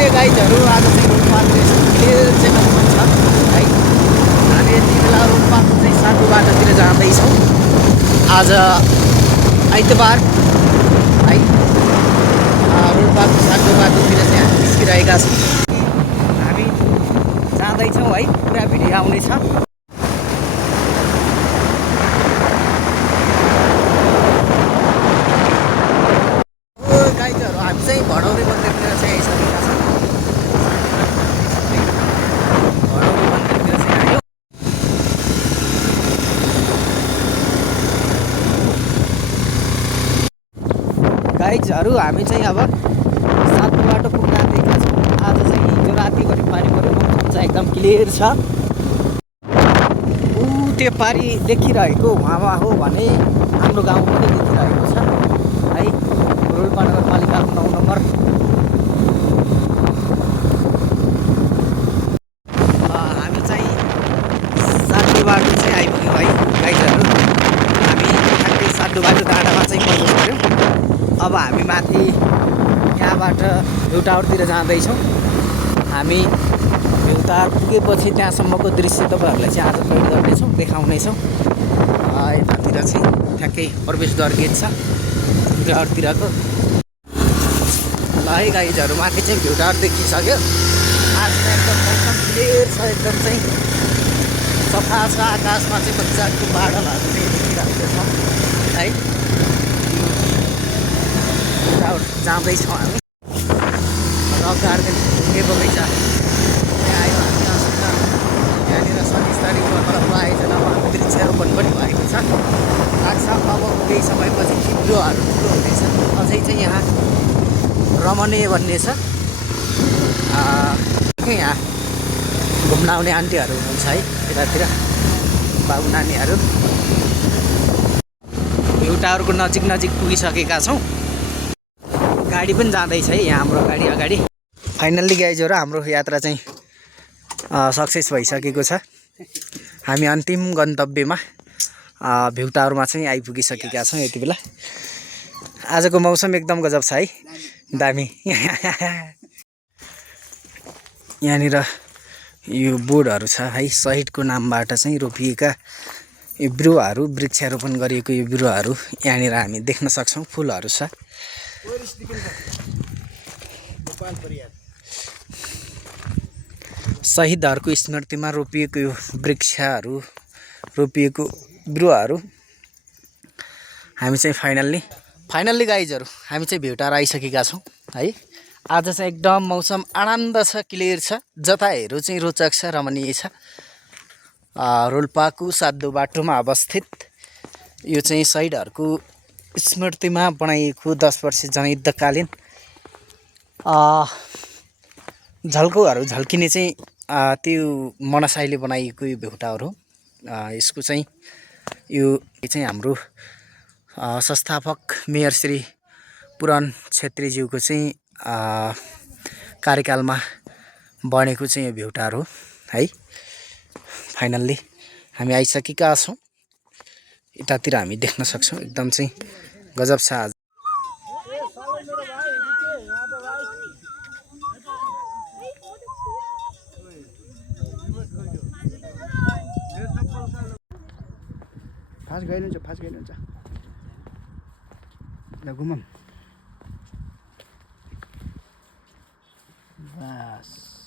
नमस्ते गाइजहरू, आज चाहिँ रोल्पाको क्लियर चाहिँ मौसम छ है। हामी यति बेला रोल्पाको चाहिँ सातो बाटोतिर जाँदैछौँ। आज आइतबार है। रोल्पाको सातो बाटोतिर चाहिँ हामी निस्किरहेका छौँ। हामी जाँदैछौँ है, पुरा भिडियो आउनेछ। गाइजहरू, हामी चाहिँ भडौरे मन्दिरतिर चाहिँ आइसकेका छौँ। भडौरे मन्दिरतिर चाहिँ आयो। गाइजहरू, हामी चाहिँ अब सातो बाटो पुग्न आँटेका छौँ। आज चाहिँ हिजो रातिभरि पानी पऱ्यो, मौसम चाहिँ एकदम क्लियर छ। त्यो पारी देखिरहेको उहाँमा हो भने हाम्रो गाउँ पनि देखिरहेको छ है। रोल्पा नगरपालिकाको 9 नम्बर। हामी चाहिँ सातो बाटो चाहिँ आइपुग्यौँ है गाइजहरू। हामी ठ्याक्कै सातो बाटो डाँडामा चाहिँ प्रवेश गऱ्यौँ। अब हामी माथि यहाँबाट भ्यूटावरतिर जाँदैछौँ। हामी भ्यूटावर पुगेपछि त्यहाँसम्मको दृश्य तपाईँहरूलाई चाहिँ आज कैद गर्नेछौँ, देखाउनेछौँ। यतातिर चाहिँ ठ्याक्कै प्रवेशद्वार गेट छ भ्यूटावरतिरको। ल है गाइजहरू, माथि चाहिँ भ्यूटावर देखिसक्यो। आज चाहिँ एकदम मौसम क्लियर छ, एकदम चाहिँ सफा छ। आकाशमा चाहिँ मजाको बादलहरू चाहिँ देखिरहेको छ है। भ्यूटावर जाँदैछौँ हामी। रक गार्डन ढुङ्गे बगैँचा त्यहाँ आयो हामी। यहाँनिर 27 तारिकको तर्फ आयोजनामा वृक्षारोपण पनि भएको छ। लाग्छ अब केही समयपछि चिप्लोहरू ठुलो हुनेछ। अझै चाहिँ यहाँ रमणीय भन्ने छ। यहाँ घुम्न आउने आन्टीहरू हुनुहुन्छ है यतातिर, बाबु नानीहरू। भ्यूटावरको नजिक पुगिसकेका छौँ। गाडी पनि जाँदैछ है यहाँ, हाम्रो गाडी अगाडि। फाइनल्ली गाइजहरू, हाम्रो यात्रा चाहिँ सक्सेस भइसकेको छ। हामी अन्तिम गन्तव्यमा भ्यूटावरमा चाहिँ आइपुगिसकेका छौँ यति बेला। आजको मौसम एकदम गजब छ है, दामी। यहाँनिर यो बोर्डहरू छ है, शहीदको नामबाट चाहिँ रोपिएका यो बिरुवाहरू, वृक्षारोपण गरिएको यो बिरुवाहरू यहाँनिर हामी देख्न सक्छौँ। फुलहरू छ। शहीदहरूको स्मृतिमा रोपिएको यो वृक्षहरू, रोपिएको बिरुवाहरू। हामी चाहिँ फाइनल्ली गाइजहरू, हामी चाहिँ भ्यूटावर आइसकेका छौँ है। आज चाहिँ एकदम मौसम आनन्द छ, क्लियर छ। जता हेऱ्यो चाहिँ रोचक छ, रमणीय छ। रोल्पाको सातो बाटोमा अवस्थित यो चाहिँ शहीदहरूको स्मृतिमा बनाइएको 10 वर्ष जनयुद्धकालीन झल्कोहरू झल्किने चाहिँ त्यो मनसायले बनाइएको यो भ्यूटावर हो। यसको चाहिँ यो चाहिँ हाम्रो संस्थापक मेयर श्री पुरन छेत्रीज्यूको चाहिँ कार्यकालमा बनेको चाहिँ यो भ्यूटावर हो है। फाइनल्ली हामी आइसकेका छौँ। यतातिर हामी देख्न सक्छौँ, एकदम चाहिँ गजब छ आज। फास्ट गाइनुहुन्छ ल घुमौँ बस।